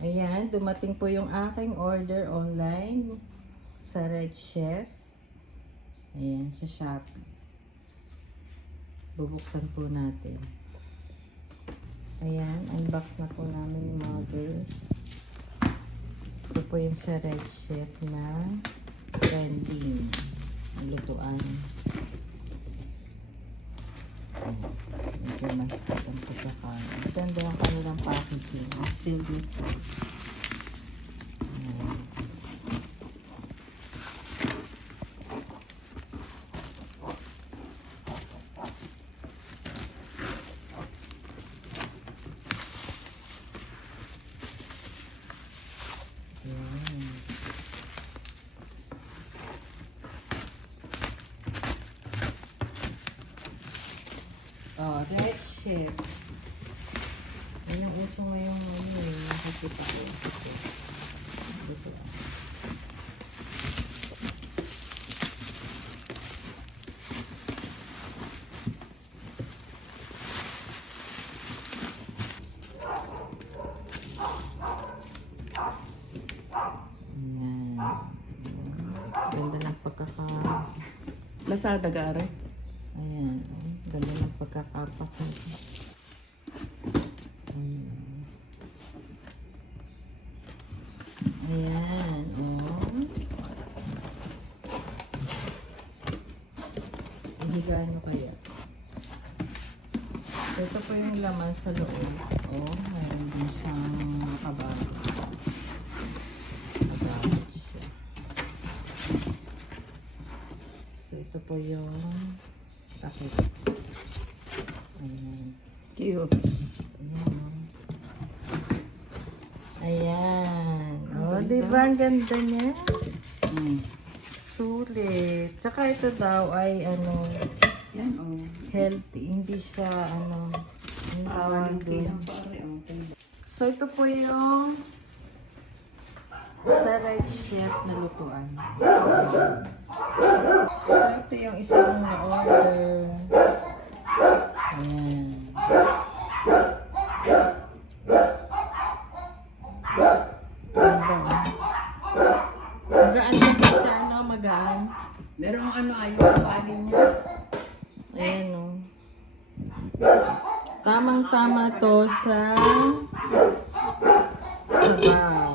Ayan, dumating po yung aking order online sa Red Chef. Ayan, sa Shopee. Bubuksan po natin. Ayan, unbox na po namin yung mother. Ito po yung sa Red Chef na trending. Lutuan. Medyo mahigpit ang pagkakain. Ganda ang kanilang packaging. Silver seal. Oh, Red Chef. Yan yung uso ngayong nakikita ko. Dito. Ayan. Ganda ng pagkaka... Lazada gare. Ayan. Ganda ng pagkakapak nito. Ayan. Oh. Ihigaan nyo kaya. So, ito po yung laman sa loob. Oh, mayroon din siyang kabago. Kabago siya. So, ito po yung takip. Ayan. Cute. Ayan. O, diba ang ganda niya? Mm. Sulit. Tsaka ito daw ay ano, Yan, oh. healthy. Hindi siya ano, yung tawag doon. So, ito po yung sa Red Chef na lutuan. So, ito yung isang na-order. Ayan. Magaan na po siya, ano? Magaan. Merong ano, ayaw palin niya. Ayan, o. Tamang-tama to sa sabaw.